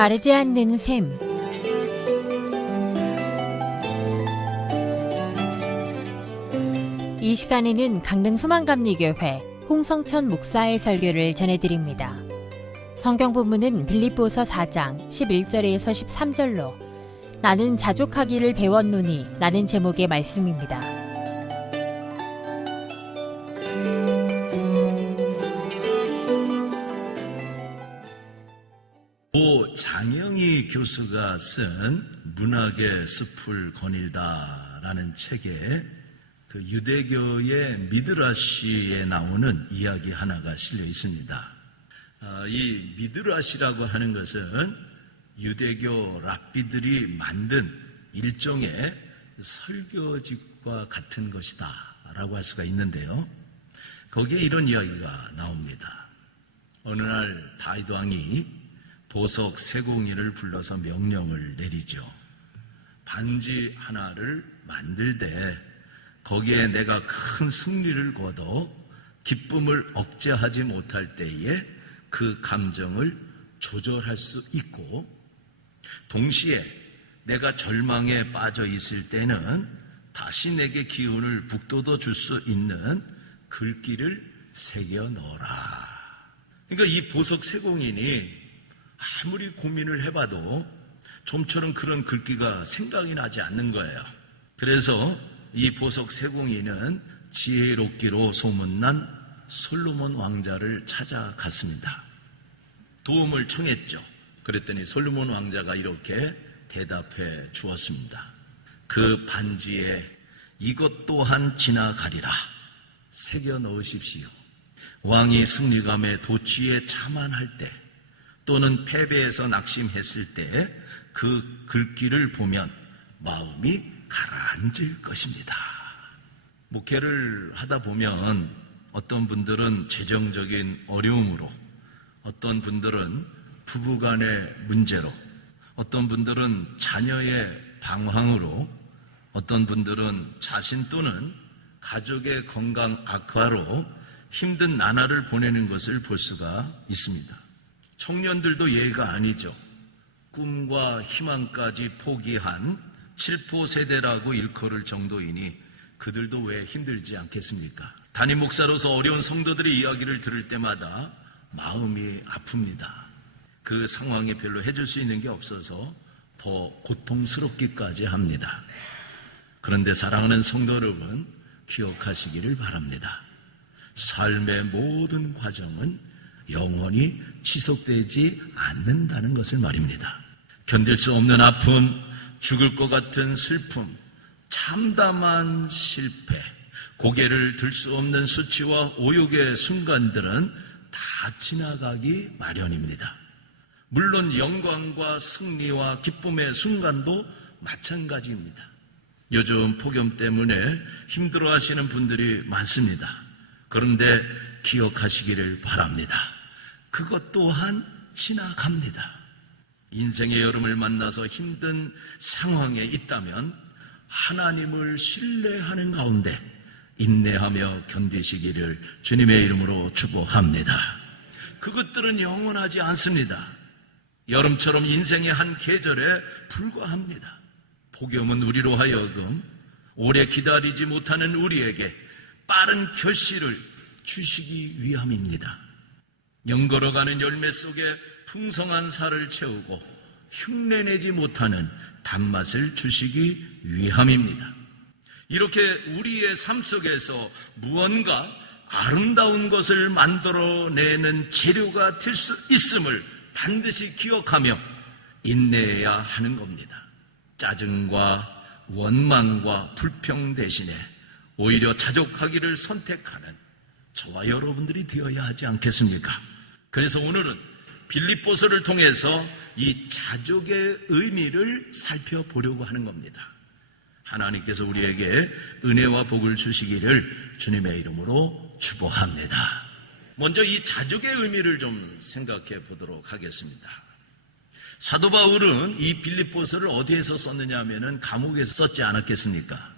마르지 않는 샘. 이 시간에는 강릉 소망감리교회 홍성천 목사의 설교를 전해드립니다. 성경 본문은 빌립보서 4장 11절에서 13절로 나는 자족하기를 배웠노니 라는 제목의 말씀입니다. 장영희 교수가 쓴 문학의 숲을 거닐다라는 책에 그 유대교의 미드라시에 나오는 이야기 하나가 실려 있습니다. 이 미드라시라고 하는 것은 유대교 랍비들이 만든 일종의 설교집과 같은 것이다 라고 할 수가 있는데요. 거기에 이런 이야기가 나옵니다. 어느 날 다윗 왕이 보석 세공이를 불러서 명령을 내리죠. 반지 하나를 만들되 거기에 내가 큰 승리를 거둬 기쁨을 억제하지 못할 때에 그 감정을 조절할 수 있고, 동시에 내가 절망에 빠져 있을 때는 다시 내게 기운을 북돋워 줄 수 있는 글귀를 새겨 넣어라. 그러니까 이 보석 세공인이 아무리 고민을 해봐도 좀처럼 그런 글귀가 생각이 나지 않는 거예요. 그래서 이 보석 세공인은 지혜롭기로 소문난 솔로몬 왕자를 찾아갔습니다. 도움을 청했죠. 그랬더니 솔로몬 왕자가 이렇게 대답해 주었습니다. 그 반지에 이것 또한 지나가리라 새겨 넣으십시오. 왕이 승리감에 도취에 자만할 때 또는 패배에서 낙심했을 때 그 글귀를 보면 마음이 가라앉을 것입니다. 목회를 하다 보면 어떤 분들은 재정적인 어려움으로, 어떤 분들은 부부간의 문제로, 어떤 분들은 자녀의 방황으로, 어떤 분들은 자신 또는 가족의 건강 악화로 힘든 나날을 보내는 것을 볼 수가 있습니다. 청년들도 예외가 아니죠. 꿈과 희망까지 포기한 칠포 세대라고 일컬을 정도이니 그들도 왜 힘들지 않겠습니까? 담임 목사로서 어려운 성도들의 이야기를 들을 때마다 마음이 아픕니다. 그 상황에 별로 해줄 수 있는 게 없어서 더 고통스럽기까지 합니다. 그런데 사랑하는 성도 여러분, 기억하시기를 바랍니다. 삶의 모든 과정은 영원히 지속되지 않는다는 것을 말입니다. 견딜 수 없는 아픔, 죽을 것 같은 슬픔, 참담한 실패, 고개를 들 수 없는 수치와 오욕의 순간들은 다 지나가기 마련입니다. 물론 영광과 승리와 기쁨의 순간도 마찬가지입니다. 요즘 폭염 때문에 힘들어하시는 분들이 많습니다. 그런데 기억하시기를 바랍니다. 그것 또한 지나갑니다. 인생의 여름을 만나서 힘든 상황에 있다면 하나님을 신뢰하는 가운데 인내하며 견디시기를 주님의 이름으로 축복합니다. 그것들은 영원하지 않습니다. 여름처럼 인생의 한 계절에 불과합니다. 폭염은 우리로 하여금 오래 기다리지 못하는 우리에게 빠른 결실을 주시기 위함입니다. 연걸어가는 열매 속에 풍성한 살을 채우고 흉내내지 못하는 단맛을 주시기 위함입니다. 이렇게 우리의 삶 속에서 무언가 아름다운 것을 만들어내는 재료가 될 수 있음을 반드시 기억하며 인내해야 하는 겁니다. 짜증과 원망과 불평 대신에 오히려 자족하기를 선택하는 저와 여러분들이 되어야 하지 않겠습니까? 그래서 오늘은 빌립보서를 통해서 이 자족의 의미를 살펴보려고 하는 겁니다. 하나님께서 우리에게 은혜와 복을 주시기를 주님의 이름으로 축복합니다. 먼저 이 자족의 의미를 좀 생각해 보도록 하겠습니다. 사도 바울은 이 빌립보서를 어디에서 썼느냐 하면은 감옥에서 썼지 않았겠습니까?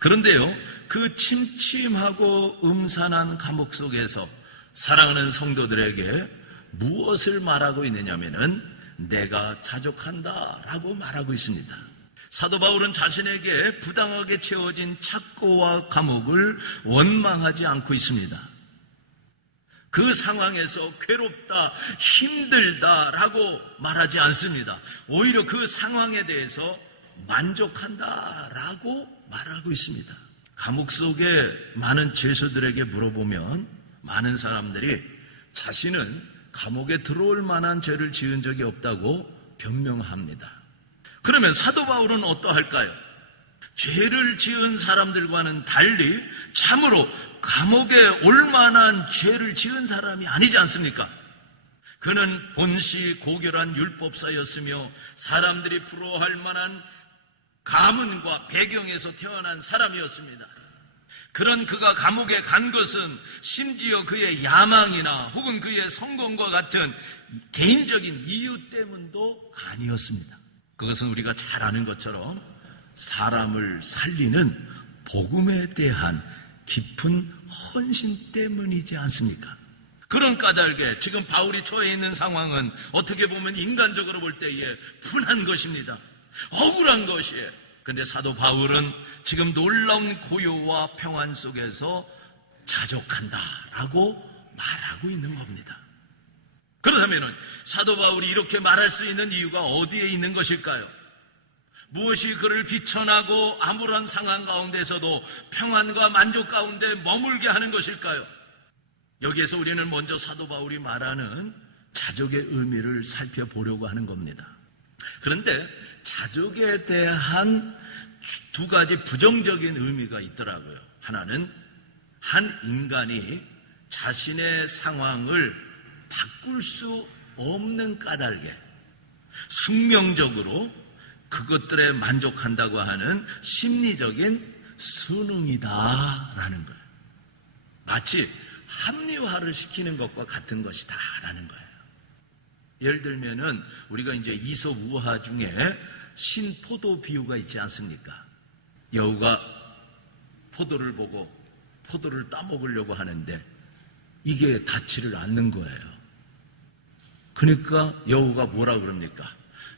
그런데요, 그 침침하고 음산한 감옥 속에서 사랑하는 성도들에게 무엇을 말하고 있느냐면은 내가 자족한다라고 말하고 있습니다. 사도 바울은 자신에게 부당하게 채워진 착고와 감옥을 원망하지 않고 있습니다. 그 상황에서 괴롭다, 힘들다라고 말하지 않습니다. 오히려 그 상황에 대해서 만족한다라고 말하고 있습니다. 감옥 속에 많은 죄수들에게 물어보면 많은 사람들이 자신은 감옥에 들어올 만한 죄를 지은 적이 없다고 변명합니다. 그러면 사도 바울은 어떠할까요? 죄를 지은 사람들과는 달리 참으로 감옥에 올 만한 죄를 지은 사람이 아니지 않습니까? 그는 본시 고결한 율법사였으며 사람들이 부러워할 만한 가문과 배경에서 태어난 사람이었습니다. 그런 그가 감옥에 간 것은 심지어 그의 야망이나 혹은 그의 성공과 같은 개인적인 이유 때문도 아니었습니다. 그것은 우리가 잘 아는 것처럼 사람을 살리는 복음에 대한 깊은 헌신 때문이지 않습니까? 그런 까닭에 지금 바울이 처해 있는 상황은 어떻게 보면 인간적으로 볼 때에 분한 것입니다. 억울한 것이에요. 그런데 사도 바울은 지금 놀라운 고요와 평안 속에서 자족한다라고 말하고 있는 겁니다. 그렇다면 사도 바울이 이렇게 말할 수 있는 이유가 어디에 있는 것일까요? 무엇이 그를 비천하고 암울한 상황 가운데서도 평안과 만족 가운데 머물게 하는 것일까요? 여기에서 우리는 먼저 사도 바울이 말하는 자족의 의미를 살펴보려고 하는 겁니다. 그런데 자족에 대한 두 가지 부정적인 의미가 있더라고요. 하나는 한 인간이 자신의 상황을 바꿀 수 없는 까닭에 숙명적으로 그것들에 만족한다고 하는 심리적인 순응이다라는 거예요. 마치 합리화를 시키는 것과 같은 것이다라는 거예요. 예를 들면은 우리가 이제 이솝 우화 중에 신포도 비유가 있지 않습니까? 여우가 포도를 보고 포도를 따먹으려고 하는데 이게 닿지를 않는 거예요. 그러니까 여우가 뭐라 그럽니까?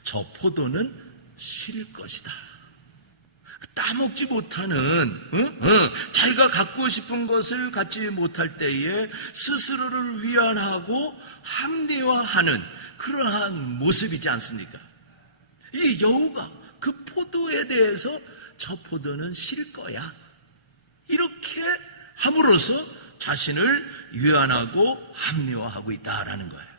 저 포도는 실 것이다. 따먹지 못하는 자기가 갖고 싶은 것을 갖지 못할 때에 스스로를 위안하고 합리화하는 그러한 모습이지 않습니까? 이 여우가 그 포도에 대해서 저 포도는 실 거야 이렇게 함으로써 자신을 위안하고 합리화하고 있다라는 거예요.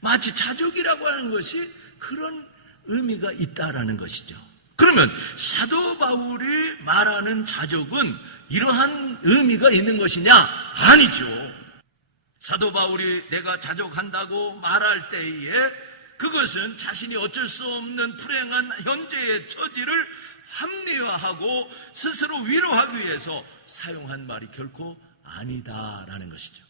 마치 자족이라고 하는 것이 그런 의미가 있다라는 것이죠. 그러면 사도 바울이 말하는 자족은 이러한 의미가 있는 것이냐? 아니죠. 사도 바울이 내가 자족한다고 말할 때에 그것은 자신이 어쩔 수 없는 불행한 현재의 처지를 합리화하고 스스로 위로하기 위해서 사용한 말이 결코 아니다라는 것이죠.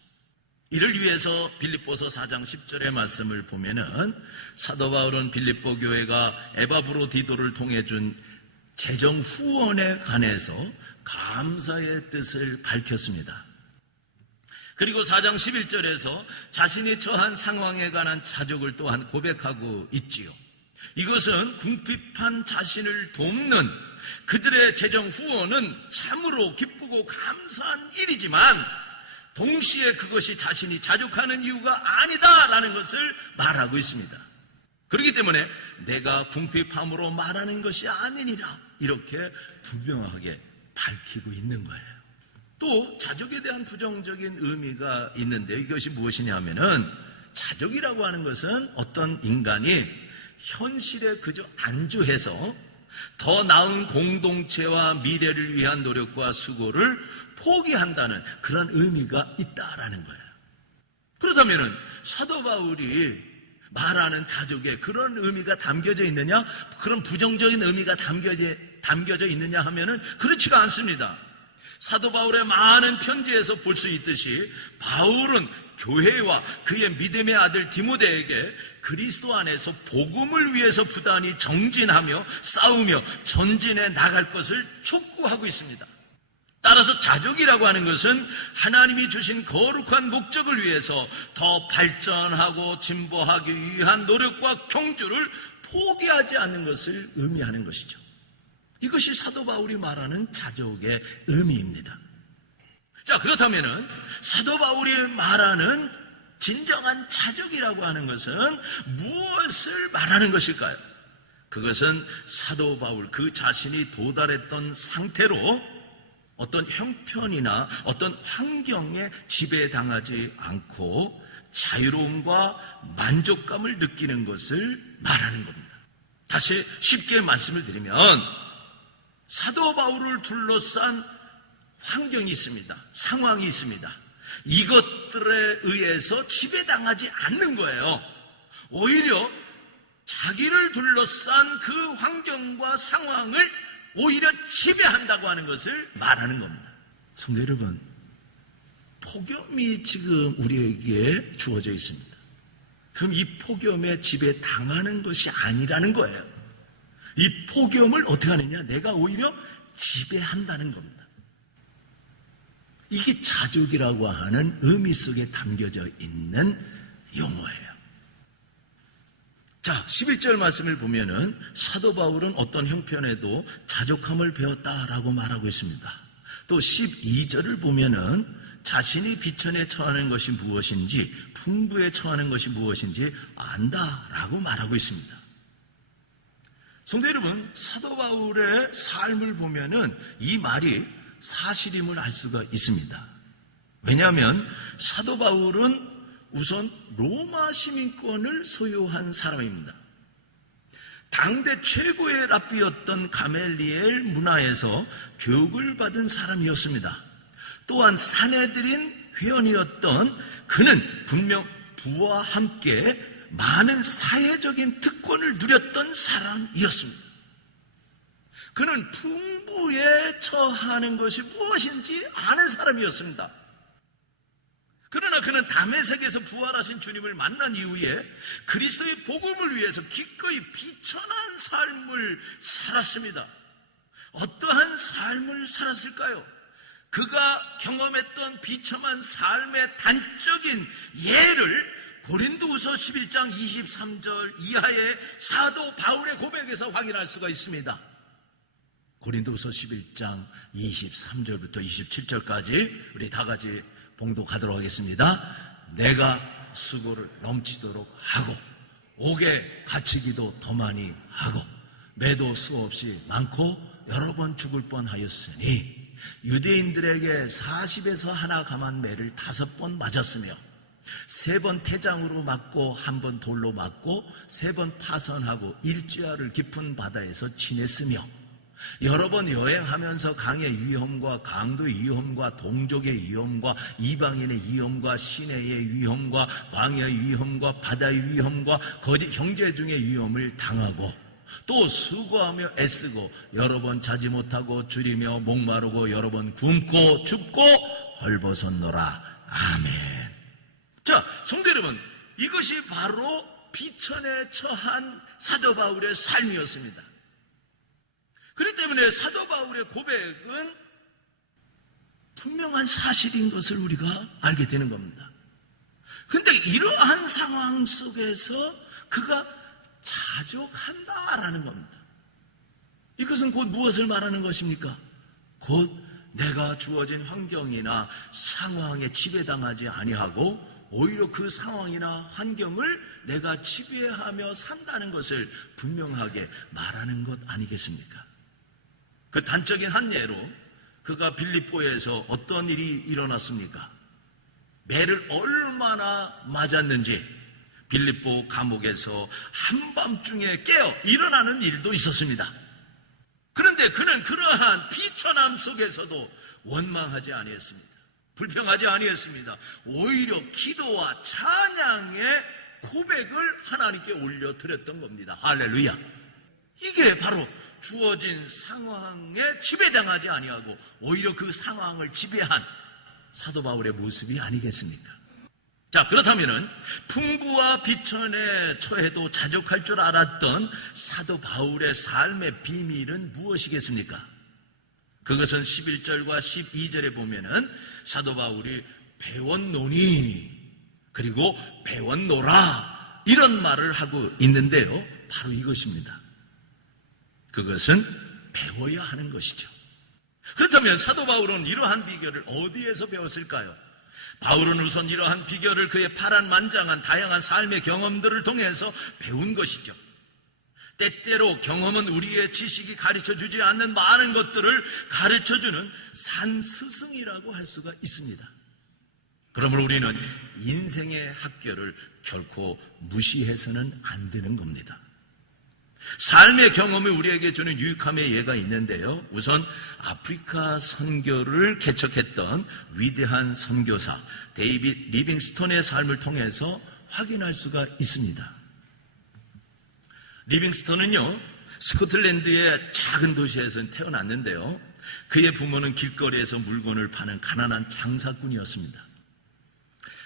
이를 위해서 빌립보서 4장 10절의 말씀을 보면은 사도 바울은 빌립보 교회가 에바브로디도를 통해 준 재정 후원에 관해서 감사의 뜻을 밝혔습니다. 그리고 4장 11절에서 자신이 처한 상황에 관한 자족을 또한 고백하고 있지요. 이것은 궁핍한 자신을 돕는 그들의 재정 후원은 참으로 기쁘고 감사한 일이지만 동시에 그것이 자신이 자족하는 이유가 아니다라는 것을 말하고 있습니다. 그렇기 때문에 내가 궁핍함으로 말하는 것이 아니니라 이렇게 분명하게 밝히고 있는 거예요. 또 자족에 대한 부정적인 의미가 있는데 이것이 무엇이냐면은 자족이라고 하는 것은 어떤 인간이 현실에 그저 안주해서 더 나은 공동체와 미래를 위한 노력과 수고를 포기한다는 그런 의미가 있다라는 거예요. 그렇다면은 사도 바울이 말하는 자족에 그런 의미가 담겨져 있느냐? 그런 부정적인 의미가 담겨져 있느냐 하면은 그렇지가 않습니다. 사도 바울의 많은 편지에서 볼 수 있듯이 바울은 교회와 그의 믿음의 아들 디모데에게 그리스도 안에서 복음을 위해서 부단히 정진하며 싸우며 전진해 나갈 것을 촉구하고 있습니다. 따라서 자족이라고 하는 것은 하나님이 주신 거룩한 목적을 위해서 더 발전하고 진보하기 위한 노력과 경주를 포기하지 않는 것을 의미하는 것이죠. 이것이 사도 바울이 말하는 자족의 의미입니다. 자, 그렇다면은 사도 바울이 말하는 진정한 자족이라고 하는 것은 무엇을 말하는 것일까요? 그것은 사도 바울 그 자신이 도달했던 상태로 어떤 형편이나 어떤 환경에 지배당하지 않고 자유로움과 만족감을 느끼는 것을 말하는 겁니다. 다시 쉽게 말씀을 드리면 사도 바울을 둘러싼 환경이 있습니다. 상황이 있습니다. 이것들에 의해서 지배당하지 않는 거예요. 오히려 자기를 둘러싼 그 환경과 상황을 오히려 지배한다고 하는 것을 말하는 겁니다. 성도 여러분, 폭염이 지금 우리에게 주어져 있습니다. 그럼 이 폭염에 지배당하는 것이 아니라는 거예요. 이 폭염을 어떻게 하느냐? 내가 오히려 지배한다는 겁니다. 이게 자족이라고 하는 의미 속에 담겨져 있는 용어예요. 자, 11절 말씀을 보면은 사도 바울은 어떤 형편에도 자족함을 배웠다라고 말하고 있습니다. 또 12절을 보면은 자신이 비천에 처하는 것이 무엇인지, 풍부에 처하는 것이 무엇인지 안다라고 말하고 있습니다. 성도 여러분, 사도 바울의 삶을 보면은 이 말이 사실임을 알 수가 있습니다. 왜냐하면 사도 바울은 우선 로마 시민권을 소유한 사람입니다. 당대 최고의 랍비였던 가멜리엘 문화에서 교육을 받은 사람이었습니다. 또한 사내들인 회원이었던 그는 분명 부와 함께 많은 사회적인 특권을 누렸던 사람이었습니다. 그는 풍부에 처하는 것이 무엇인지 아는 사람이었습니다. 그러나 그는 다메섹에서 부활하신 주님을 만난 이후에 그리스도의 복음을 위해서 기꺼이 비천한 삶을 살았습니다. 어떠한 삶을 살았을까요? 그가 경험했던 비참한 삶의 단적인 예를 고린도후서 11장 23절 이하의 사도 바울의 고백에서 확인할 수가 있습니다. 고린도후서 11장 23절부터 27절까지 우리 다 같이 봉독하도록 하겠습니다. 내가 수고를 넘치도록 하고 옥에 갇히기도 더 많이 하고 매도 수없이 많고 여러 번 죽을 뻔하였으니 유대인들에게 40에서 하나 감한 매를 5번 맞았으며 3번 태장으로 맞고 1번 돌로 맞고 3번 파선하고 일주야를 깊은 바다에서 지냈으며 여러 번 여행하면서 강의 위험과 강도의 위험과 동족의 위험과 이방인의 위험과 시내의 위험과 광야의 위험과 바다의 위험과 거짓 형제 중의 위험을 당하고 또 수고하며 애쓰고 여러 번 자지 못하고 줄이며 목마르고 여러 번 굶고 춥고 헐벗었노라. 아멘. 자, 성도 여러분, 이것이 바로 비천에 처한 사도 바울의 삶이었습니다. 그렇기 때문에 사도 바울의 고백은 분명한 사실인 것을 우리가 알게 되는 겁니다. 그런데 이러한 상황 속에서 그가 자족한다라는 겁니다. 이것은 곧 무엇을 말하는 것입니까? 곧 내가 주어진 환경이나 상황에 지배당하지 아니하고 오히려 그 상황이나 환경을 내가 지배하며 산다는 것을 분명하게 말하는 것 아니겠습니까? 그 단적인 한 예로 그가 빌립보에서 어떤 일이 일어났습니까? 매를 얼마나 맞았는지 빌립보 감옥에서 한밤중에 깨어 일어나는 일도 있었습니다. 그런데 그는 그러한 비천함 속에서도 원망하지 아니했습니다. 불평하지 아니했습니다. 오히려 기도와 찬양의 고백을 하나님께 올려드렸던 겁니다. 할렐루야. 이게 바로 주어진 상황에 지배당하지 아니하고 오히려 그 상황을 지배한 사도 바울의 모습이 아니겠습니까? 자, 그렇다면은 풍부와 비천에 처해도 자족할 줄 알았던 사도 바울의 삶의 비밀은 무엇이겠습니까? 그것은 11절과 12절에 보면은 사도 바울이 배웠노니 그리고 배웠노라 이런 말을 하고 있는데요. 바로 이것입니다. 그것은 배워야 하는 것이죠. 그렇다면 사도 바울은 이러한 비결을 어디에서 배웠을까요? 바울은 우선 이러한 비결을 그의 파란만장한 다양한 삶의 경험들을 통해서 배운 것이죠. 때때로 경험은 우리의 지식이 가르쳐주지 않는 많은 것들을 가르쳐주는 산스승이라고 할 수가 있습니다. 그러므로 우리는 인생의 학교를 결코 무시해서는 안 되는 겁니다. 삶의 경험이 우리에게 주는 유익함의 예가 있는데요. 우선 아프리카 선교를 개척했던 위대한 선교사 데이빗 리빙스톤의 삶을 통해서 확인할 수가 있습니다. 리빙스톤은요, 스코틀랜드의 작은 도시에서 태어났는데요. 그의 부모는 길거리에서 물건을 파는 가난한 장사꾼이었습니다.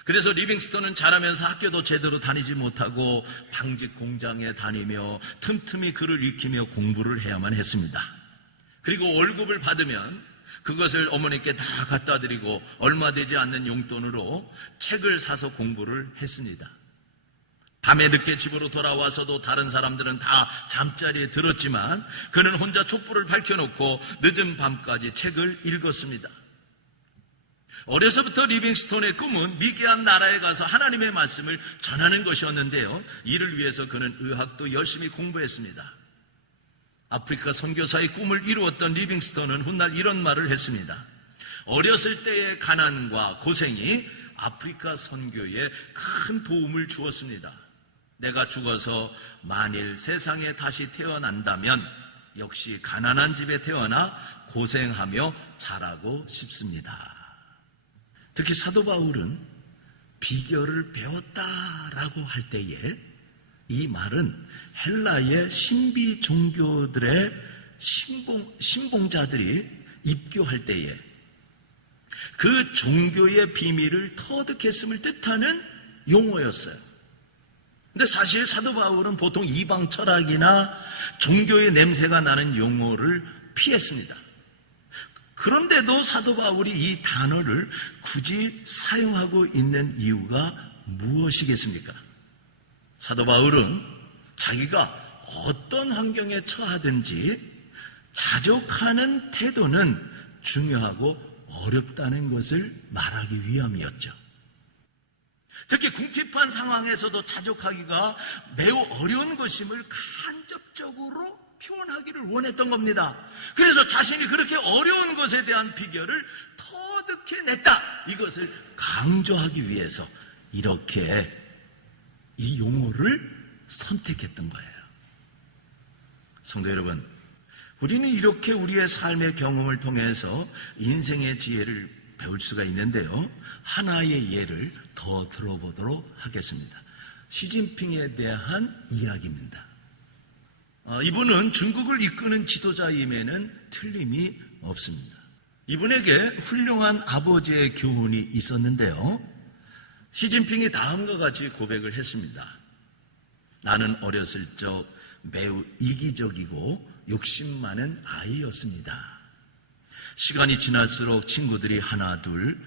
그래서 리빙스톤은 자라면서 학교도 제대로 다니지 못하고 방직 공장에 다니며 틈틈이 글을 익히며 공부를 해야만 했습니다. 그리고 월급을 받으면 그것을 어머니께 다 갖다 드리고 얼마 되지 않는 용돈으로 책을 사서 공부를 했습니다. 밤에 늦게 집으로 돌아와서도 다른 사람들은 다 잠자리에 들었지만 그는 혼자 촛불을 밝혀놓고 늦은 밤까지 책을 읽었습니다. 어려서부터 리빙스톤의 꿈은 미개한 나라에 가서 하나님의 말씀을 전하는 것이었는데요. 이를 위해서 그는 의학도 열심히 공부했습니다. 아프리카 선교사의 꿈을 이루었던 리빙스톤은 훗날 이런 말을 했습니다. 어렸을 때의 가난과 고생이 아프리카 선교에 큰 도움을 주었습니다. 내가 죽어서 만일 세상에 다시 태어난다면 역시 가난한 집에 태어나 고생하며 자라고 싶습니다. 특히 사도 바울은 비결을 배웠다라고 할 때에 이 말은 헬라의 신비 종교들의 신봉자들이 입교할 때에 그 종교의 비밀을 터득했음을 뜻하는 용어였어요. 근데 사실 사도 바울은 보통 이방 철학이나 종교의 냄새가 나는 용어를 피했습니다. 그런데도 사도 바울이 이 단어를 굳이 사용하고 있는 이유가 무엇이겠습니까? 사도 바울은 자기가 어떤 환경에 처하든지 자족하는 태도는 중요하고 어렵다는 것을 말하기 위함이었죠. 특히 궁핍한 상황에서도 자족하기가 매우 어려운 것임을 간접적으로 표현하기를 원했던 겁니다. 그래서 자신이 그렇게 어려운 것에 대한 비결을 터득해냈다. 이것을 강조하기 위해서 이렇게 이 용어를 선택했던 거예요. 성도 여러분, 우리는 이렇게 우리의 삶의 경험을 통해서 인생의 지혜를 배울 수가 있는데요. 하나의 예를 더 들어보도록 하겠습니다. 시진핑에 대한 이야기입니다. 이분은 중국을 이끄는 지도자임에는 틀림이 없습니다. 이분에게 훌륭한 아버지의 교훈이 있었는데요. 시진핑이 다음과 같이 고백을 했습니다. 나는 어렸을 적 매우 이기적이고 욕심 많은 아이였습니다. 시간이 지날수록 친구들이 하나 둘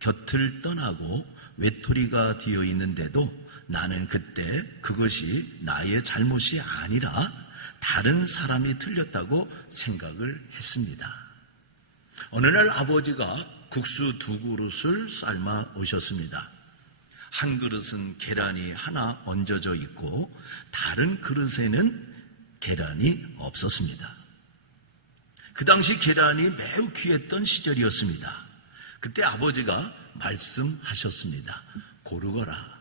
곁을 떠나고 외톨이가 되어 있는데도 나는 그때 그것이 나의 잘못이 아니라 다른 사람이 틀렸다고 생각을 했습니다. 어느 날 아버지가 국수 2그릇을 삶아 오셨습니다. 한 그릇은 계란이 하나 얹어져 있고 다른 그릇에는 계란이 없었습니다. 그 당시 계란이 매우 귀했던 시절이었습니다. 그때 아버지가 말씀하셨습니다. 고르거라.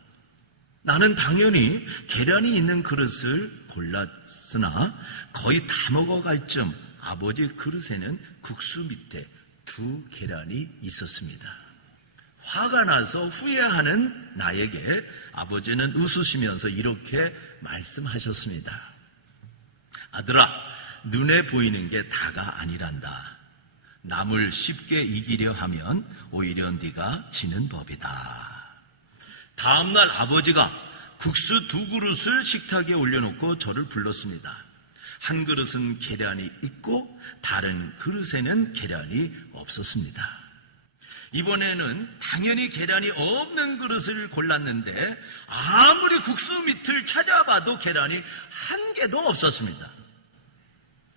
나는 당연히 계란이 있는 그릇을 골랐으나 거의 다 먹어갈 쯤 아버지 그릇에는 국수 밑에 2 계란이 있었습니다. 화가 나서 후회하는 나에게 아버지는 웃으시면서 이렇게 말씀하셨습니다. 아들아, 눈에 보이는 게 다가 아니란다. 남을 쉽게 이기려 하면 오히려 네가 지는 법이다. 다음날 아버지가 국수 2그릇을 식탁에 올려놓고 저를 불렀습니다. 한 그릇은 계란이 있고 다른 그릇에는 계란이 없었습니다. 이번에는 당연히 계란이 없는 그릇을 골랐는데 아무리 국수 밑을 찾아봐도 계란이 한 개도 없었습니다.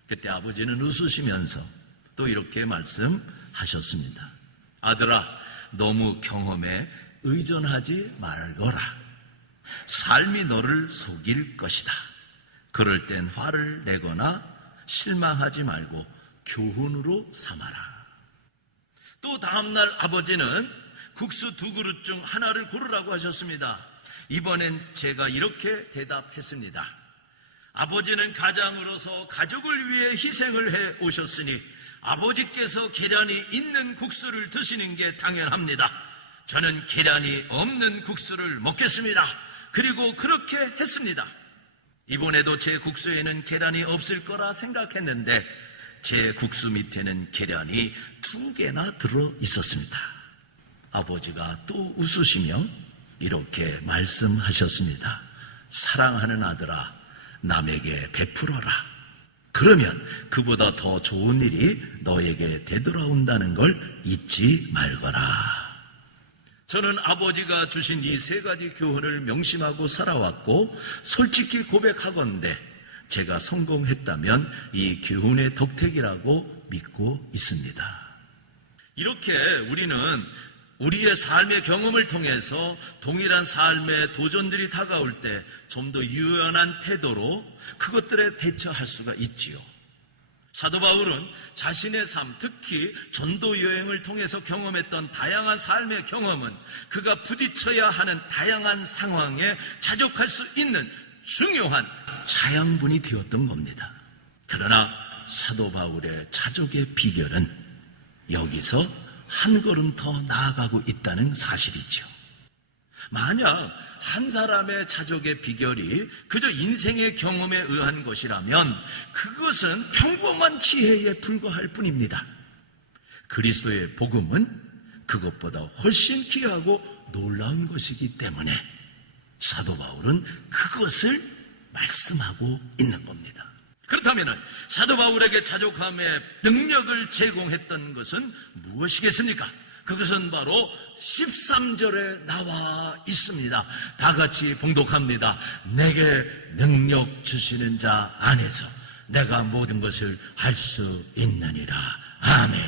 그때 아버지는 웃으시면서 또 이렇게 말씀하셨습니다. 아들아, 너무 경험에 의존하지 말거라. 삶이 너를 속일 것이다. 그럴 땐 화를 내거나 실망하지 말고 교훈으로 삼아라. 또 다음날 아버지는 국수 2그릇 중 하나를 고르라고 하셨습니다. 이번엔 제가 이렇게 대답했습니다. 아버지는 가장으로서 가족을 위해 희생을 해 오셨으니 아버지께서 계란이 있는 국수를 드시는 게 당연합니다. 저는 계란이 없는 국수를 먹겠습니다. 그리고 그렇게 했습니다. 이번에도 제 국수에는 계란이 없을 거라 생각했는데 제 국수 밑에는 계란이 2개나 들어 있었습니다. 아버지가 또 웃으시며 이렇게 말씀하셨습니다. 사랑하는 아들아, 남에게 베풀어라. 그러면 그보다 더 좋은 일이 너에게 되돌아온다는 걸 잊지 말거라. 저는 아버지가 주신 이 3가지 교훈을 명심하고 살아왔고 솔직히 고백하건대 제가 성공했다면 이 교훈의 덕택이라고 믿고 있습니다. 이렇게 우리는 우리의 삶의 경험을 통해서 동일한 삶의 도전들이 다가올 때 좀 더 유연한 태도로 그것들에 대처할 수가 있지요. 사도 바울은 자신의 삶, 특히 전도 여행을 통해서 경험했던 다양한 삶의 경험은 그가 부딪혀야 하는 다양한 상황에 자족할 수 있는 중요한 자양분이 되었던 겁니다. 그러나 사도 바울의 자족의 비결은 여기서 한 걸음 더 나아가고 있다는 사실이죠. 만약 한 사람의 자족의 비결이 그저 인생의 경험에 의한 것이라면 그것은 평범한 지혜에 불과할 뿐입니다. 그리스도의 복음은 그것보다 훨씬 귀하고 놀라운 것이기 때문에 사도 바울은 그것을 말씀하고 있는 겁니다. 그렇다면 사도 바울에게 자족함의 능력을 제공했던 것은 무엇이겠습니까? 그것은 바로 13절에 나와 있습니다. 다 같이 봉독합니다. 내게 능력 주시는 자 안에서 내가 모든 것을 할 수 있느니라. 아멘.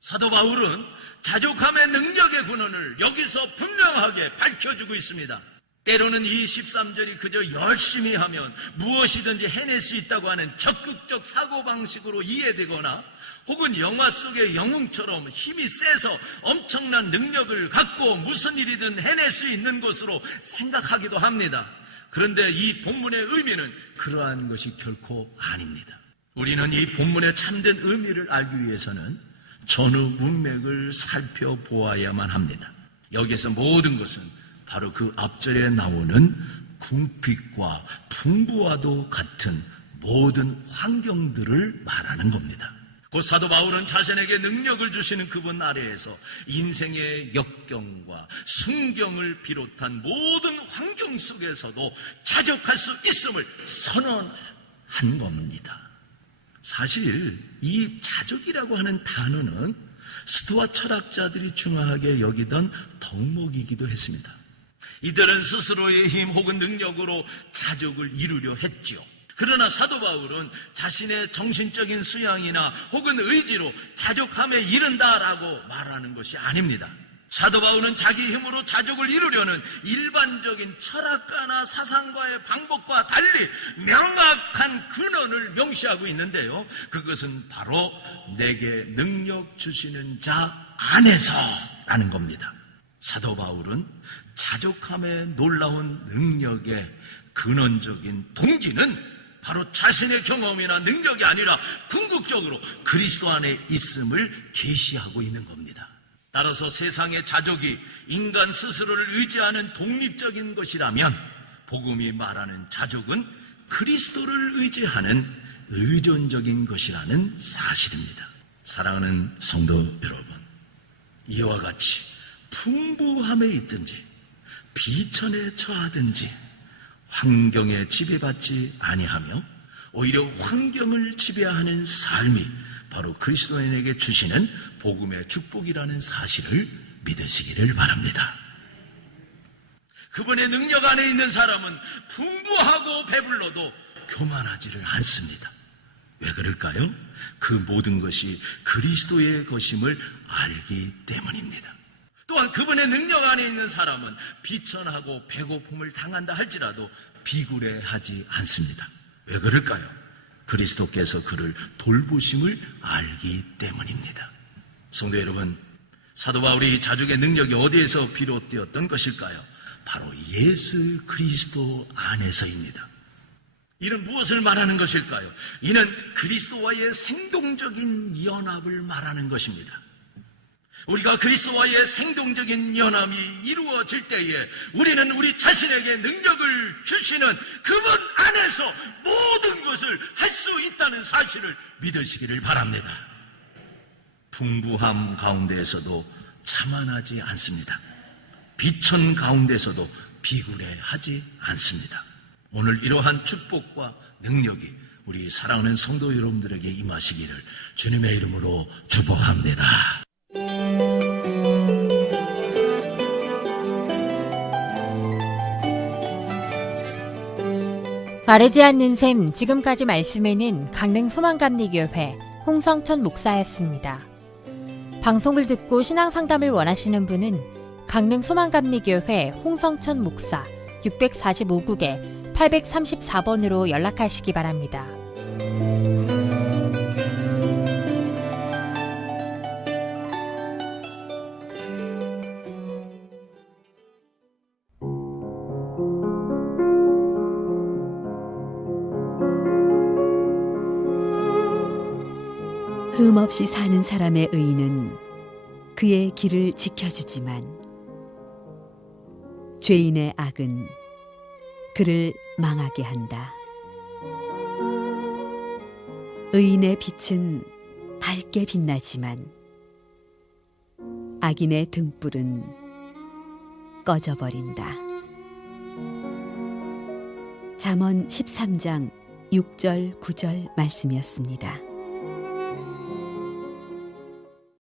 사도 바울은 자족함의 능력의 근원을 여기서 분명하게 밝혀주고 있습니다. 때로는 이 13절이 그저 열심히 하면 무엇이든지 해낼 수 있다고 하는 적극적 사고방식으로 이해되거나 혹은 영화 속의 영웅처럼 힘이 세서 엄청난 능력을 갖고 무슨 일이든 해낼 수 있는 것으로 생각하기도 합니다. 그런데 이 본문의 의미는 그러한 것이 결코 아닙니다. 우리는 이 본문의 참된 의미를 알기 위해서는 전후 문맥을 살펴보아야만 합니다. 여기서 모든 것은 바로 그 앞절에 나오는 궁핍과 풍부와도 같은 모든 환경들을 말하는 겁니다. 곧 사도 바울은 자신에게 능력을 주시는 그분 아래에서 인생의 역경과 순경을 비롯한 모든 환경 속에서도 자족할 수 있음을 선언한 겁니다. 사실 이 자족이라고 하는 단어는 스토아 철학자들이 중요하게 여기던 덕목이기도 했습니다. 이들은 스스로의 힘 혹은 능력으로 자족을 이루려 했지요. 그러나 사도 바울은 자신의 정신적인 수양이나 혹은 의지로 자족함에 이른다라고 말하는 것이 아닙니다. 사도 바울은 자기 힘으로 자족을 이루려는 일반적인 철학가나 사상가의 방법과 달리 명확한 근원을 명시하고 있는데요. 그것은 바로 내게 능력 주시는 자 안에서라는 겁니다. 사도 바울은 자족함의 놀라운 능력의 근원적인 동기는 바로 자신의 경험이나 능력이 아니라 궁극적으로 그리스도 안에 있음을 계시하고 있는 겁니다. 따라서 세상의 자족이 인간 스스로를 의지하는 독립적인 것이라면 복음이 말하는 자족은 그리스도를 의지하는 의존적인 것이라는 사실입니다. 사랑하는 성도 여러분, 이와 같이 풍부함에 있든지 비천에 처하든지 환경에 지배받지 아니하며 오히려 환경을 지배하는 삶이 바로 그리스도인에게 주시는 복음의 축복이라는 사실을 믿으시기를 바랍니다. 그분의 능력 안에 있는 사람은 풍부하고 배불러도 교만하지를 않습니다. 왜 그럴까요? 그 모든 것이 그리스도의 것임을 알기 때문입니다. 또한 그분의 능력 안에 있는 사람은 비천하고 배고픔을 당한다 할지라도 비굴해하지 않습니다. 왜 그럴까요? 그리스도께서 그를 돌보심을 알기 때문입니다. 성도 여러분, 사도 바울이 자족의 능력이 어디에서 비롯되었던 것일까요? 바로 예수 그리스도 안에서입니다. 이는 무엇을 말하는 것일까요? 이는 그리스도와의 생동적인 연합을 말하는 것입니다. 우리가 그리스도와의 생동적인 연합이 이루어질 때에 우리는 우리 자신에게 능력을 주시는 그분 안에서 모든 것을 할 수 있다는 사실을 믿으시기를 바랍니다. 풍부함 가운데에서도 자만하지 않습니다. 비천 가운데서도 비굴해하지 않습니다. 오늘 이러한 축복과 능력이 우리 사랑하는 성도 여러분들에게 임하시기를 주님의 이름으로 축복합니다. 마르지 않는 셈, 지금까지 말씀에는 강릉 소망감리교회 홍성천 목사였습니다. 방송을 듣고 신앙상담을 원하시는 분은 강릉 소망감리교회 홍성천 목사 645국에 834번으로 연락하시기 바랍니다. 흠없이 사는 사람의 의는 그의 길을 지켜주지만 죄인의 악은 그를 망하게 한다. 의인의 빛은 밝게 빛나지만 악인의 등불은 꺼져버린다. 잠언 13장 6절 9절 말씀이었습니다.